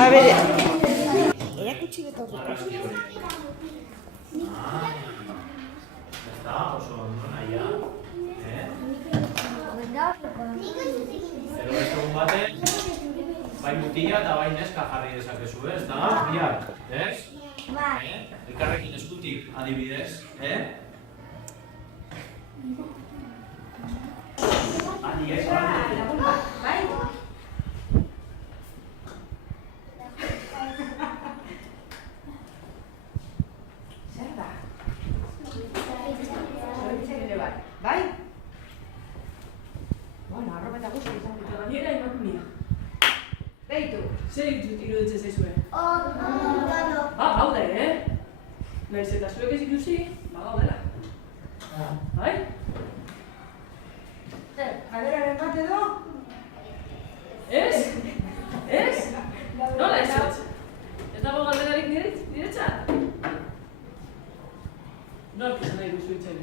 A ver, erakutsi betorriko. Está oso ondo naia. Zero egun baten, bai mutila eta bai neska jarri dezakezu, ez da? Biak, ez? Elkarrekin eskutik, adibidez, Adi, ez? Bai? Zer da? Zoritzak ere bai. Bai? Bueno, arropa eta guzti izan ditu. Gainera emakumea. Beitu, zer ditut iruditzen zaizue? Gaude, Naiz eta zuek ez ikusi, gaudela. Bai? Zer, galderaren bat edo? Ez? Ez? Nola ez? Ez dago galderarik niretzat? Nork izan nahi duzu itzen?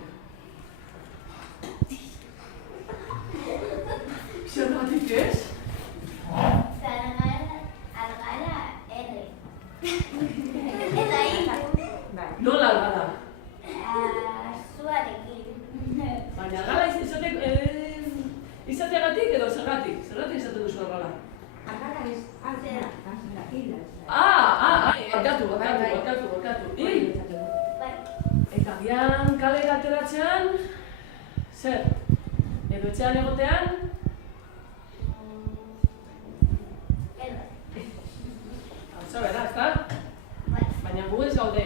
Zergatik ez? Nola algara? Baina algara izateagatik edo zergatik? Zergatik izaten duzu algara? Algara ez, algara. Barkatu. Eta bian kalera ateratzean, zer? Edo etxean egotean? Hauza bera, ez da? Baina gu ez gaude.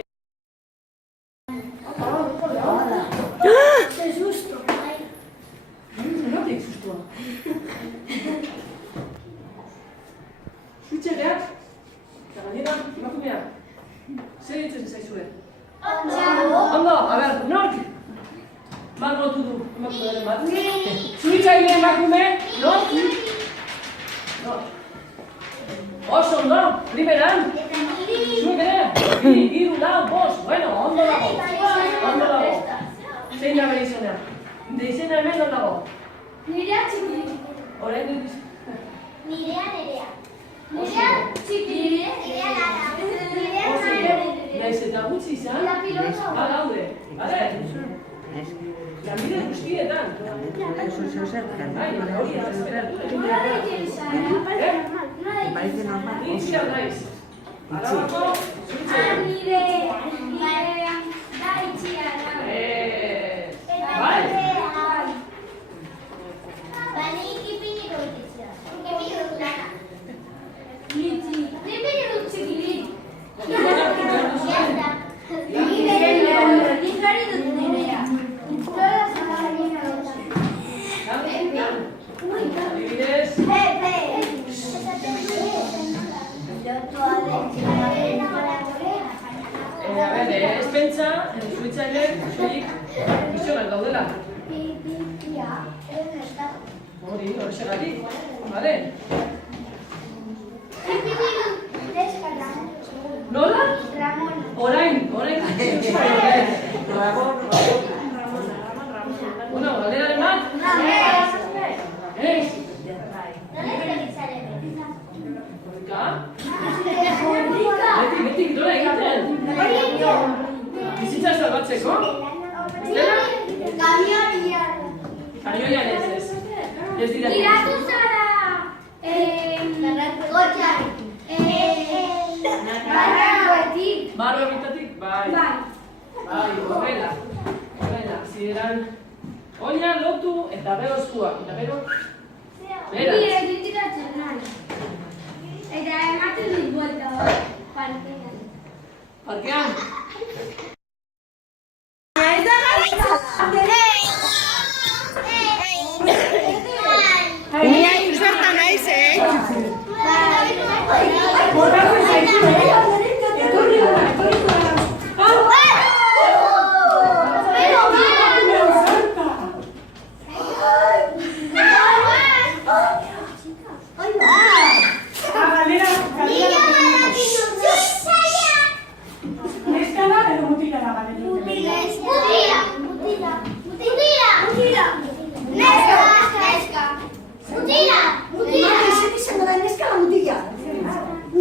¡Qué susto! Zergatik sustua? Suitxegeak? Eta gainera, emakumea? Zer ditzen zaizue? Ondo, a ber, nork? Margotu du emakumearen bat. Suitzaile emakume, nork? Nork? Oso ondo, primeran? Zuek ere? 2, 3, 4, 5, bueno, ondo dago. Zein da bere izena? De izena hemen non dago? Nirea txiki. Orain dut Nirea txiki. Nirea lara. Naiz eta gutxi izan? Gaude, bale? Lanbide guztietan. Parece normal. Itxiak naiz. Arabako, zuitzen. Bai? Adibidez? A ber, ez pentsa, zuitzaile, zuik, bizionak daudela. Hori, horrexegatik, bale? Nola? Orain. Bueno, galderaren bat? Ez? Horrika? Beti, dola egiten? Bizitza salbatzeko? Kamioian ez. Ez dira. Tiratu zara! Gotxak! Barroetatik? Bai, horrela. Zideran, oina lotu eta gero eskuak. Eta gero, beraz. Eta ematen dut buelta parkean. Parkean? Ni hain zertan naiz,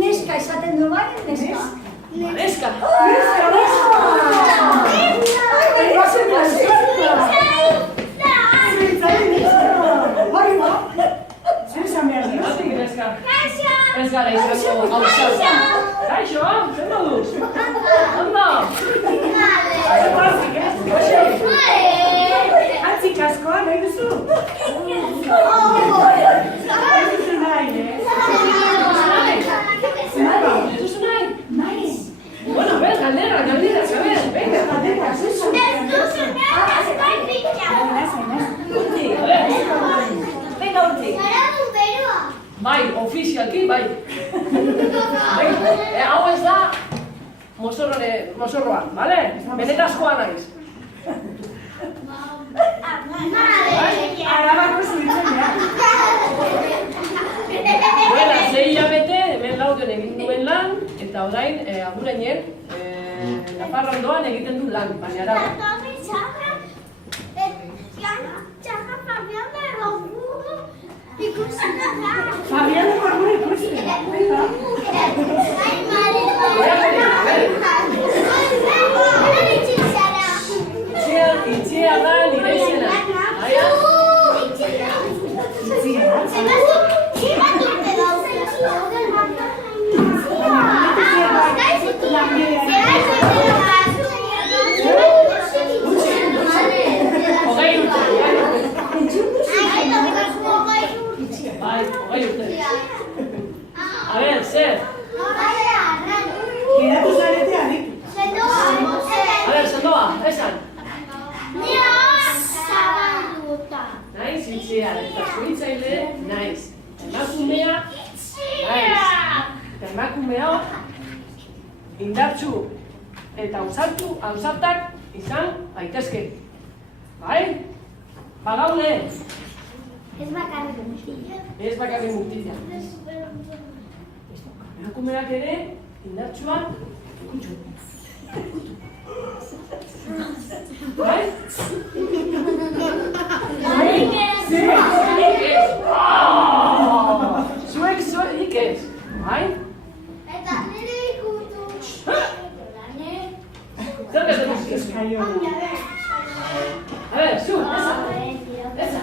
Neska esaten du bai, neska. Neska. Ez gara izango gauzak. Kaixo, zer moduz? Ondo? Antzik askoa, nahi duzu? Bueno, a ver, galdera, a ver, venga. Venga, urti. Bai, ofizialki, bai. Hau ez da mozorroa, bale? Benetazkoa naiz. Arabako zubitzea. Buena, 6 hilabete, hemen lauden egin duen lan, eta orain, agurainen, Nafarroan egiten du lan, baina ara. Fabián de Corbura ikusi. Itxea da nire izena. Hogei urte. A ver, zer? Geratu zarete aritu. A ver, sendoa, esan. Naiz, itxea, eta zuhitzaile, naiz. Emakumea, naiz. Emakumea, indartsu eta ausartak izan daitezke. Bai? Bagaude. Ez bakarrik mutila. Ez bakarrik mutila. Emakumeak ere, indartsuan, kutxu. Bai? Zuek ez. Bai? Eta nire ikutu. Zer que zenuz? A ver, zu, esa.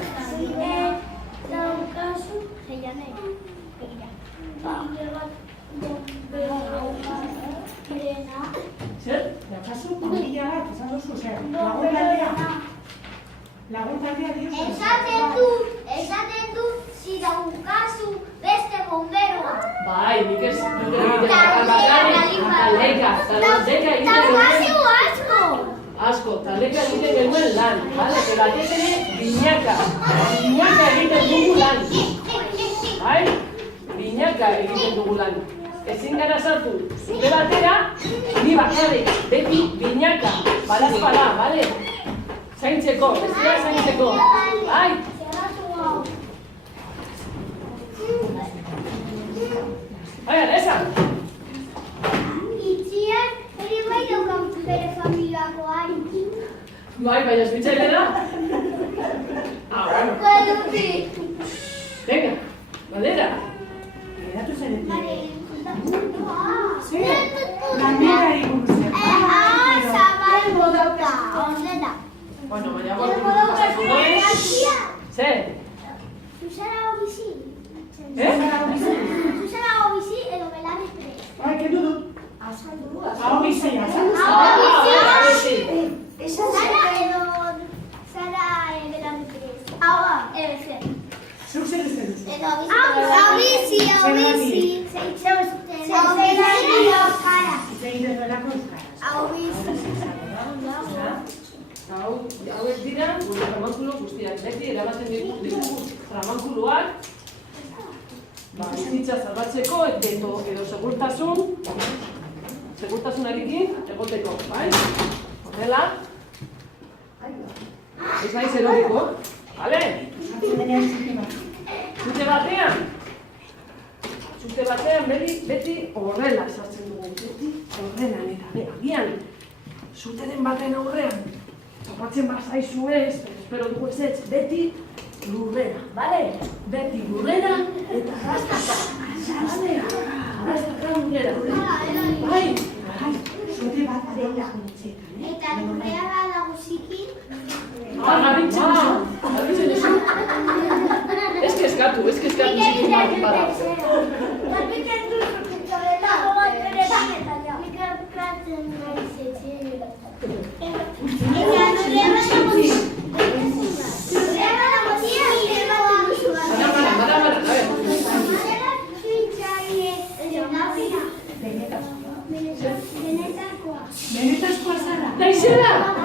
Daukazu, zeianek. Zer? Daukazu, familia bat, esan duzu, zer, lagun taldea diozu. Esaten du, si daukazu beste bomberoa. Bai, nik ez dut egiten taldeka egiten asko, taldeka egiten genuen lan, bale? Pero atietene binaka egiten dugu lan. Bai? Binaka egiten dugu lan. Ezin gara sartu, zute batera, ni bakarrik, beti binaka, balazpala, bale? Zaintzeko, ez dira zaintzeko. Bai? Baina, esan! Itxiak, ere bai daukan bere familiakoari. Bai, baina ez bitzaile da? Bueno. Venga, badera. Geratu zarete. Zer? Landera ikusi. Zabalgo dauka, ondeta. Bueno, baina Zabalgo dauka, Zer? Zuzara hobizi. Zuzara hobizi edo belarri prez. Bai, kendu dut. Hau bizia. Zara edo belarri prez. Hau, zer. Zuk zer uste duzu? Hobizi. Zegiten duelako euskara. Hauek dira, gure tramankulo guztiak. Beti erabaten ditugu tramankuloak bizitza salbatzeko edo segurtasunarekin egoteko, bai? Horrela, ez naiz eroriko, bale? Zute batean beti horrela sartzen dugu, beti horrela eta agian, zuteren baten aurrean, topatzen bazaizu ez, espero dugu ez, beti lurrera, bale? Beti lurrera eta arrastaka, lurrera, bai? Zute bat adela gontzetan, Eta lurrea bada guziki. Gabitzen duzu. Ez kezkatu zikin bat badago. Garbitzen duzu pintorela. Mikratzen naiz etxera. Eta lurrea bada guziki. Lurrea bada guziki. Mara, a ver. benetazkoa zara. Naizela!